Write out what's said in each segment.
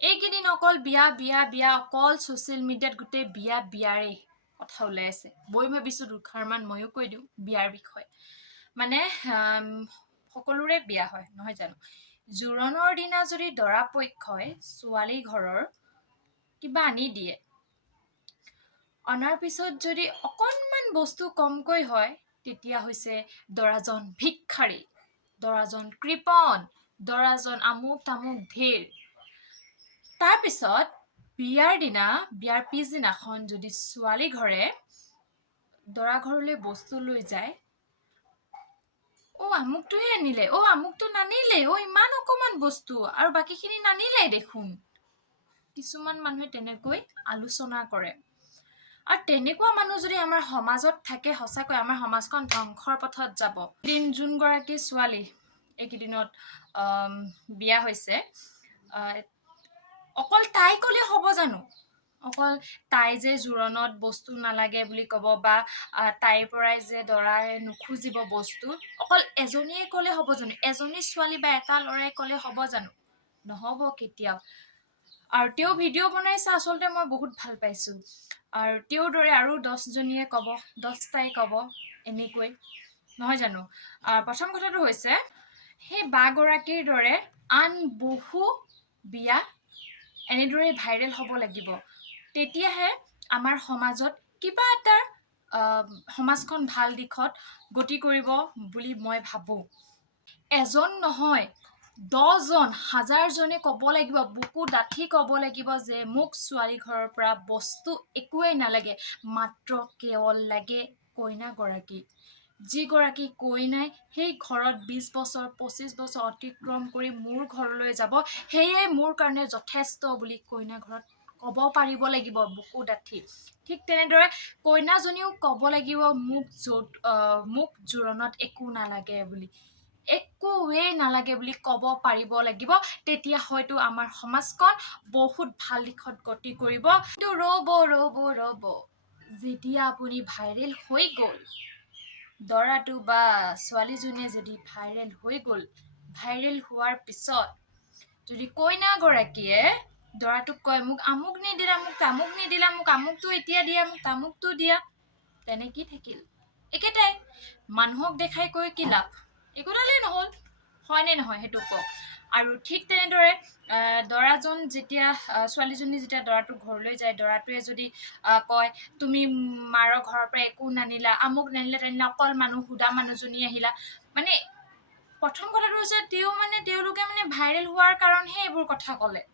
এইকেইদিন অকল বিয়া বিয়া বিয়া অকল ছ'চিয়েল মিডিয়াত গোটেই বিয়া বিয়াৰে কথা ওলাই আছে। মই ভাবিছোঁ দুষাৰমান ময়ো কৈ দিওঁ বিয়াৰ বিষয়ে। মানে সকলোৰে বিয়া হয় নহয় জানো? জোৰোণৰ দিনা যদি দৰা পক্ষই ছোৱালী ঘৰৰ কিবা আনি দিয়ে, অনাৰ পিছত যদি অকণমান বস্তু কমকৈ হয়, তেতিয়া হৈছে দৰাজন ভিক্ষাৰী, দৰাজন কৃপণ, দৰাজন আমুক তামুক ঢেৰ। তাৰপিছত বিয়াৰ পিছদিনাখন যদি ছোৱালী ঘৰে দৰা ঘৰলৈ বস্তু লৈ যায়, আমুকটোহে আনিলে, আমুকটো নানিলে, ইমান অকণমান বস্তু আৰু বাকীখিনি নানিলে দেখোন। কিছুমান মানুহে তেনেকৈ আলোচনা কৰে। আৰু তেনেকুৱা মানুহ যদি আমাৰ সমাজত থাকে, সঁচাকৈ আমাৰ সমাজখন ধ্বংসৰ পথত যাব। যোনগৰাকী ছোৱালী এইকেইদিনত বিয়া হৈছে, অকল তাই ক'লে হ'ব জানো? অকল তাই যে জোৰোণত বস্তু নালাগে বুলি ক'ব বা তাইৰ পৰাই যে দৰাই নুখুজিব বস্তু, অকল এজনীয়ে ক'লে হ'ব জানো? এজনী ছোৱালী বা এটা ল'ৰাই ক'লে হ'ব জানো? নহ'ব কেতিয়াও। আৰু তেওঁ ভিডিঅ' বনাইছে, আচলতে মই বহুত ভাল পাইছোঁ। আৰু তেওঁৰ দৰে আৰু 10জনীয়ে ক'ব, 10টাই ক'ব এনেকৈ, নহয় জানো? প্ৰথম কথাটো হৈছে, সেই বাগৰাকীৰ দৰে আন বহু বিয়া এনেদৰে ভাইৰেল হ'ব লাগিব। তেতিয়াহে আমাৰ সমাজত কিবা এটা সমাজখন ভাল দিশত গতি কৰিব বুলি মই ভাবোঁ। এজন নহয়, 10জন, 1000জনে ক'ব লাগিব, বুকু ডাঠি ক'ব লাগিব যে মোক ছোৱালী ঘৰৰ পৰা বস্তু একোৱেই নালাগে, মাত্ৰ কেৱল লাগে কইনাগৰাকী। যিগৰাকী কইনাই সেই ঘৰত 20 বছৰ 25 বছৰ অতিক্ৰম কৰি মোৰ ঘৰলৈ যাব, সেয়ে মোৰ কাৰণে যথেষ্ট বুলি কইনা ঘৰত ক'ব পাৰিব লাগিব বুকু ডাঠি। ঠিক তেনেদৰে কইনাজনীও ক'ব লাগিব মোক জোৰোণত একো নালাগে বুলি, একোৱেই নালাগে বুলি ক'ব পাৰিব লাগিব। তেতিয়া হয়তো আমাৰ সমাজখন বহুত ভাল দিশত গতি কৰিব। কিন্তু ৰ'ব, যেতিয়া আপুনি ভাইৰেল হৈ গ'ল, দৰাটো বা ছোৱালীজনীয়ে যদি ভাইৰেল হৈ গ'ল, ভাইৰেল হোৱাৰ পিছত যদি কইনাগৰাকীয়ে দৰাটোক কয় মোক আমুক নিদিলা, মোক তামুক নিদিলা, মোক আমুকটো এতিয়া দিয়া, মোক তামুকটো দিয়া, তেনে কি থাকিল? একেটাই। মানুহক দেখাই কৈ কি লাভ? একোডালেই নহ'ল, হয়নে নহয় সেইটো কওক। আৰু ঠিক তেনেদৰে দৰাজন যেতিয়া ছোৱালীজনী যেতিয়া দৰাটোৰ ঘৰলৈ যায়, দৰাটোৱে যদি কয় তুমি মাৰৰ ঘৰৰ পৰা একো নানিলা, আমুক নানিলা তানিলা, অকল সুধা মানুহজনী আহিলা, মানে প্ৰথম কথাটো হৈছে তেওঁলোকে ভাইৰেল হোৱাৰ কাৰণেহে এইবোৰ কথা ক'লে।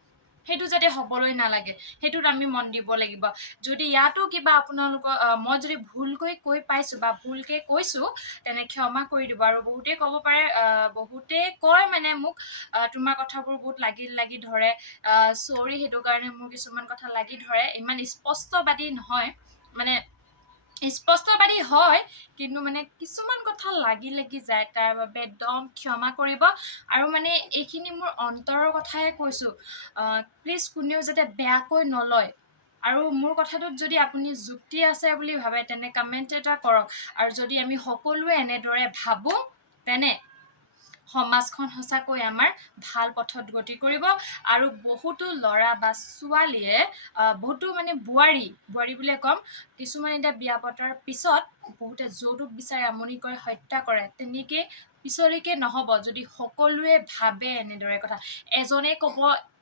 সেইটো যাতে হ'বলৈ নালাগে, সেইটোত আমি মন দিব লাগিব। যদি ইয়াতো কিবা আপোনালোকৰ মই যদি ভুলকৈ কৈ পাইছোঁ বা ভুলকৈ কৈছোঁ, তেনে ক্ষমা কৰি দিব। আৰু বহুতেই ক'ব পাৰে, বহুতেই কয় মোক তোমাৰ কথাবোৰ বহুত লাগি ধৰে, চৰি সেইটো কাৰণে মোৰ কিছুমান কথা লাগি ধৰে। ইমান স্পষ্টবাদী নহয়, স্পষ্টবাদী হয়, কিন্তু কিছুমান কথা লাগি যায়, তাৰ বাবে একদম ক্ষমা কৰিব। আৰু এইখিনি মোৰ অন্তৰৰ কথাই কৈছোঁ, প্লিজ কোনেও যাতে বেয়াকৈ নলয়। আৰু মোৰ কথাটোত যদি আপুনি যুক্তি আছে বুলি ভাবে, তেনে কমেণ্ট এটা কৰক। আৰু যদি আমি সকলোৱে এনেদৰে ভাবোঁ, তেনে সমাজখন সঁচাকৈ আমাৰ ভাল পথত গতি কৰিব। আৰু বহুতো ল'ৰা বা ছোৱালীয়ে বহুতো বোৱাৰী বুলিয়ে ক'ম, কিছুমান এতিয়া বিয়া পতাৰ পিছত বহুতে যৌতুক বিচাৰি আমনি কৰে, হত্যা কৰে। তেনেকৈ পিছলৈকে নহ'ব যদি সকলোৱে ভাবে এনেদৰে কথা। এজনে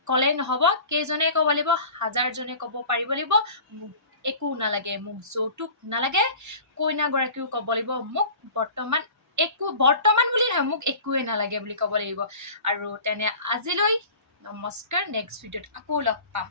ক'লেই নহ'ব, কেইজনে ক'ব লাগিব, 1000জনে ক'ব পাৰিব লাগিব মোক একো নালাগে, মোক যৌতুক নালাগে। কইনাগৰাকীও ক'ব লাগিব মোক বৰ্তমান বুলি নহয়, মোক একোৱেই নালাগে বুলি ক'ব লাগিব। আৰু তেনে আজিলৈ নমস্কাৰ, নেক্সট ভিডিঅ'ত আকৌ লগ পাম।